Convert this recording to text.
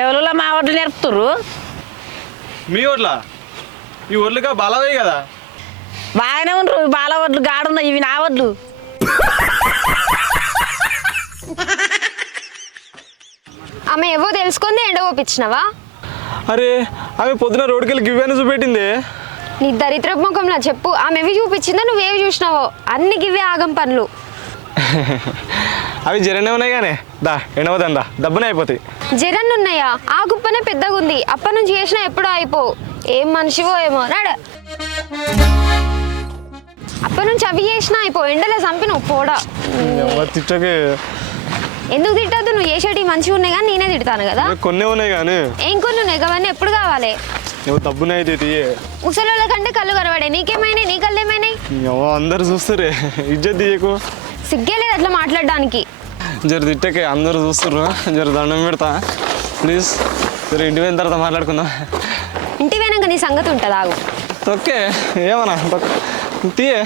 ఎవరిలో మా వడ్లు నేర్పుతురు మీ ఊర్లా ఈ ఊర్లుగా బాలవే కదా బాగానే ఉండరు బాల వడ్లు గాడుందా ఇవి నా వడ్లు ఆమె ఏవో తెలుసుకుంది ఎండ పోపించినవా? అరే ఆమె పొద్దున రోడ్డుకి వెళ్ళి గివ్వేని చూపెట్టింది. నీ దరిద్ర ముఖంలో చెప్పు, ఆమె ఏవి చూపించిందో నువ్వేవి చూసినావో? అన్ని గివ్వే ఆగం పనులు. అవి జరనే ఉన్నాయి కానీ దా ఎండవదందా దబ్బునే అయిపోతాయి. జరన్నున్నాయా? ఆ గుప్పనే పెద్దగా ఉంది, అప్పటి నుంచి చేసినా ఎప్పుడో అయిపోవు. ఏం మనిషివో ఏమో నాడు. అప్పటి నుంచి అవి చేసినా అయిపో, ఎండలో చంపినవు పోడా. తిట్టకే ఎందుకు తిట్టద్దు? నువ్వు చేసేటి మంచిగా ఉన్నాయి కానీ నేనే తిడతాను కదా. కొన్ని ఉన్నాయి కానీ ఏం కొన్ని ఉన్నాయి అవన్నీ ఎప్పుడు కావాలి? నువ్వు దబ్బునే అయితే ముసలి కంటే కళ్ళు కనబడే, నీకేమైనాయి? నీ కళ్ళు ఏమైనాయి? అందరు చూస్తారే ఇజ్జత్ తీయకు. సిగ్గే లేదు అట్లా మాట్లాడడానికి. జర తిట్టకే అందరు చూస్తుర్రు, జర దండం పెడతా ప్లీజ్. జర ఇంటి పోయిన తర్వాత మాట్లాడుకుందాం. ఇంటి పోయినాక నీ సంగతి ఉంటుంది ఆగు. ఓకే ఏమన్నా తీయే.